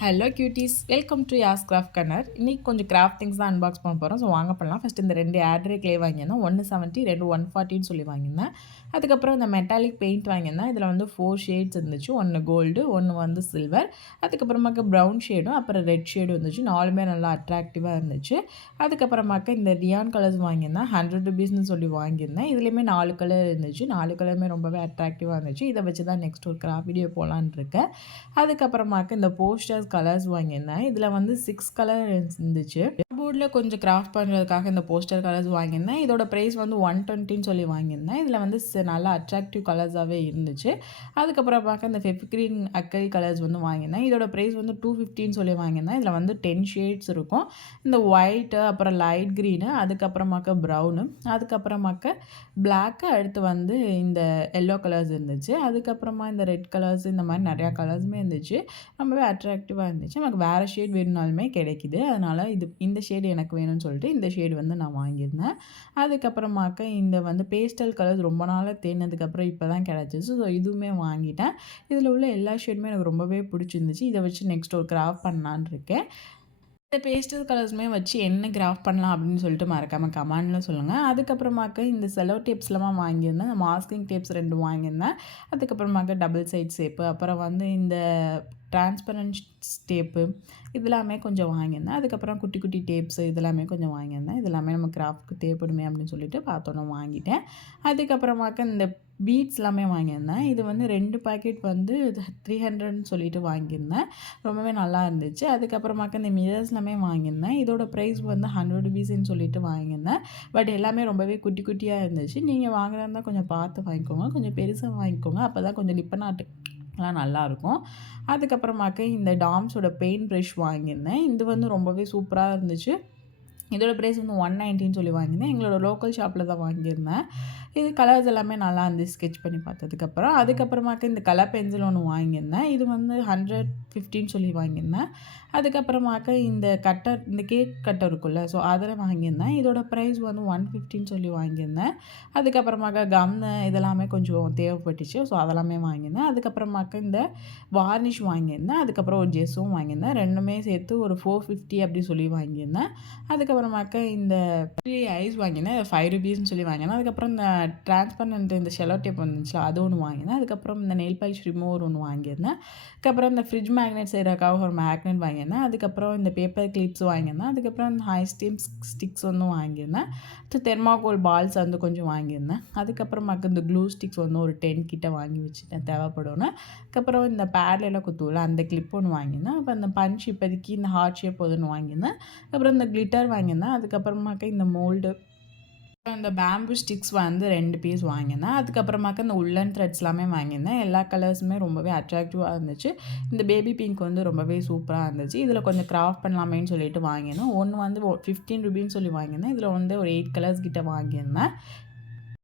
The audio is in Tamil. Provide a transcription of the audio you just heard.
Hello cuties, welcome to Yas craft corner. இன்றைக்கி கொஞ்சம் கிராஃப்ட் திங்ஸ் தான் அன்பாக்ஸ் பண்ண போகிறோம். ஸோ வாங்க பண்ணலாம். ஃபஸ்ட் இந்த 2 ஆட்ரே கிளே வாங்கியிருந்தேன். 170 2 140ன்னு சொல்லி வாங்கியிருந்தேன். அதுக்கப்புறம் இந்த மெட்டாலிக் பெயிண்ட் வாங்கியிருந்தேன். இதில் வந்து 4 ஷேட்ஸ் இருந்துச்சு. ஒன்று கோல்டு, ஒன்று வந்து சில்வர், அதுக்கப்புறமாக்க ப்ரௌன் ஷேடும் அப்புறம் ரெட் ஷேடும் இருந்துச்சு. 4மே நல்லா அட்ராக்டிவாக இருந்துச்சு. அதுக்கப்புறமாக்க இந்த ரியான் கலர்ஸ் வாங்கியிருந்தேன். 100 ருபீஸ்னு சொல்லி வாங்கியிருந்தேன். இதுலேயுமே 4 கலர் இருந்துச்சு. 4 கலருமே ரொம்பவே அட்ராக்டிவாக இருந்துச்சு. இதை வச்சு தான் நெக்ஸ்ட் ஒரு கிராஃப்ட் வீடியோ போகலான்னு இருக்கேன். அதுக்கப்புறமாக்க இந்த போஸ்டர்ஸ் கலர்ஸ் வாங்கியிருந்தேன். இதில் வந்து 6 கலர் இருந்துச்சு. போர்டில் கொஞ்சம் கிராஃப்ட் பண்ணுறதுக்காக இந்த போஸ்டர் கலர்ஸ் வாங்கியிருந்தேன். இதோட ப்ரைஸ் வந்து 120ன்னு சொல்லி வாங்கியிருந்தேன். இதில் வந்து நல்லா அட்ராக்டிவ் கலர்ஸாகவே இருந்துச்சு. அதுக்கப்புறம் பார்க்க இந்த ஃபெவிக்ரில் அக்ரிலிக் கலர்ஸ் வந்து வாங்கியிருந்தேன். இதோட ப்ரைஸ் வந்து 250ன்னு சொல்லி வாங்கியிருந்தேன். இதில் வந்து 10 ஷேட்ஸ் இருக்கும். இந்த ஒயிட்டு, அப்புறம் லைட் க்ரீனு, அதுக்கப்புறமாக்க ப்ரௌனு, அதுக்கப்புறமாக்க பிளாக்கு, அடுத்து வந்து இந்த எல்லோ கலர்ஸ் இருந்துச்சு. அதுக்கப்புறமா இந்த ரெட் கலர்ஸ், இந்த மாதிரி நிறையா கலர்ஸுமே இருந்துச்சு. ரொம்பவே அட்ராக்டிவாக இருந்துச்சு. நமக்கு வேறு ஷேட் வேணுனாலுமே கிடைக்கிது. அதனால் இந்த ஷேடு எனக்கு வேணும்னு சொல்லிட்டு இந்த ஷேடு வந்து நான் வாங்கியிருந்தேன். அதுக்கப்புறமாக்க இந்த வந்து பேஸ்டல் கலர்ஸ் ரொம்ப நாளாக தேடினதுக்கப்புறம் இப்போ தான் கிடச்சிச்சு. ஸோ இதுவுமே வாங்கிட்டேன். இதில் உள்ள எல்லா ஷேடுமே எனக்கு ரொம்பவே பிடிச்சிருந்துச்சு. இதை வச்சு நெக்ஸ்ட் ஒரு கிராஃப்ட் பண்ணலான்னு இருக்கேன். இந்த பேஸ்டல் கலர்ஸுமே வச்சு என்ன கிராஃப்ட் பண்ணலாம் அப்படின்னு சொல்லிட்டு மறக்காமல் கமெண்டில் சொல்லுங்கள். அதுக்கப்புறமாக்க இந்த செலோ டேப்ஸ்லாம் வாங்கியிருந்தேன். இந்த மாஸ்கிங் டேப்ஸ் 2 வாங்கியிருந்தேன். அதுக்கப்புறமாக்க டபுள் சைட் சேப்பு, அப்புறம் வந்து இந்த டிரான்ஸ்பரன்ட் டேப்பு இதெல்லாமே கொஞ்சம் வாங்கியிருந்தேன். அதுக்கப்புறம் குட்டி குட்டி டேப்ஸு இதெல்லாமே கொஞ்சம் வாங்கியிருந்தேன். இதெல்லாமே நம்ம கிராஃப்ட்க்கு தேவைப்படுமே அப்படின்னு சொல்லிட்டு பார்த்தோன்னே வாங்கிட்டேன். அதுக்கப்புறமாக்க இந்த பீட்ஸ் எல்லாமே வாங்கியிருந்தேன். இது வந்து 2 பாக்கெட் வந்து 300ன்னு சொல்லிட்டு வாங்கியிருந்தேன். ரொம்பவே நல்லா இருந்துச்சு. அதுக்கப்புறமாக்க இந்த மிரர்ஸ் எல்லாமே வாங்கியிருந்தேன். இதோட ப்ரைஸ் வந்து 100 ருபீஸ்ன்னு சொல்லிட்டு வாங்கியிருந்தேன். பட் எல்லாமே ரொம்பவே குட்டி குட்டியாக இருந்துச்சு. நீங்கள் வாங்குறதா இருந்தால் கொஞ்சம் பார்த்து வாங்கிக்கோங்க. கொஞ்சம் பெருசாக வாங்கிக்கோங்க. அப்போ தான் கொஞ்சம் லிப்பனாட்டுலாம் நல்லாயிருக்கும். அதுக்கப்புறமாக்க இந்த டாம்ஸோட பெயிண்ட் ப்ரஷ் வாங்கியிருந்தேன். இது வந்து ரொம்பவே சூப்பராக இருந்துச்சு. இதோட ப்ரைஸ் வந்து 190ன்னு சொல்லி வாங்கியிருந்தேன். எங்களோட லோக்கல் ஷாப்பில் தான் வாங்கியிருந்தேன். இது கலர்ஸ் எல்லாமே நல்லா இருந்துச்சு ஸ்கெட்ச் பண்ணி பார்த்ததுக்கப்புறம். அதுக்கப்புறமாக்க இந்த கலர் பென்சில் ஒன்று வாங்கியிருந்தேன். இது வந்து 150ன்னு சொல்லி வாங்கியிருந்தேன். அதுக்கப்புறமாக்க இந்த கட்டர், இந்த கேக் கட்டர் இருக்குல்ல, ஸோ அதில் வாங்கியிருந்தேன். இதோட ப்ரைஸ் வந்து 150ன்னு சொல்லி வாங்கியிருந்தேன். அதுக்கப்புறமாக்க கம்மு இதெல்லாமே கொஞ்சம் தேவைப்பட்டுச்சு. ஸோ அதெல்லாமே வாங்கியிருந்தேன். அதுக்கப்புறமாக்க இந்த வார்னிஷ் வாங்கியிருந்தேன். அதுக்கப்புறம் ஒரு ஜெஸ்ஸும் வாங்கியிருந்தேன். 2மே சேர்த்து ஒரு 450 அப்படி சொல்லி வாங்கியிருந்தேன். அதுக்கப்புறமாக்க இந்த ஐஸ் வாங்கியிருந்தேன். 5 ருபீஸ்ன்னு சொல்லி வாங்கினேன். அதுக்கப்புறம் இந்த டிரான்ஸ்பரண்ட் இந்த ஷெலோ டேப் வந்துச்சுல, அது ஒன்று வாங்கினேன். அதுக்கப்புறம் இந்த நெயில் பாலிஷ் ரிமூவர் ஒன்று வாங்கியிருந்தேன். அதுக்கப்புறம் இந்த ஃப்ரிட்ஜ் மேக்னெட் செய்கிறதுக்காக ஒரு மேக்னெட் வாங்கியிருந்தேன். அதுக்கப்புறம் இந்த பேப்பர் கிளிப்ஸ் வாங்கியிருந்தேன். அதுக்கப்புறம் இந்த ஐஸ்கிரீம் ஸ்டிக்ஸ் ஒன்று வாங்கியிருந்தேன். தெர்மாகோல் பால்ஸ் வந்து கொஞ்சம் வாங்கியிருந்தேன். அதுக்கப்புறமாக்க இந்த க்ளூ ஸ்டிக்ஸ் வந்து ஒரு 10 கிட்ட வாங்கி வச்சுட்டேன் தேவைப்படும்னு. அதுக்கப்புறம் இந்த பேட்லெலாம் குத்துவில் அந்த கிளிப் ஒன்று வாங்கியிருந்தேன். அப்புறம் இந்த பஞ்ச் இப்போதைக்கு இந்த ஹார்ட் ஷேப் ஒன்று வாங்கியிருந்தேன். அப்புறம் இந்த கிளிட்டர் வாங்கியிருந்தேன். அதுக்கப்புறமாக்க இந்த மோல்டு, இந்த பேம்பு ஸ்டிக்ஸ் வந்து 2 பீஸ் வாங்கியிருந்தேன். அதுக்கப்புறமாக்க இந்த உள்ளன் த்ரெட்ஸ் எல்லாமே வாங்கியிருந்தேன். எல்லா கலர்ஸுமே ரொம்பவே அட்ராக்டிவாக இருந்துச்சு. இந்த பேபி பிங்க் வந்து ரொம்பவே சூப்பராக இருந்துச்சு. இதில் கொஞ்சம் கிராஃப்ட் பண்ணலாமேன்னு சொல்லிட்டு வாங்கியிருந்தேன். ஒன்று வந்து 15 ருபீன்னு சொல்லி வாங்கியிருந்தேன். இதில் வந்து ஒரு 8 கலர்ஸ் கிட்ட வாங்கியிருந்தேன்.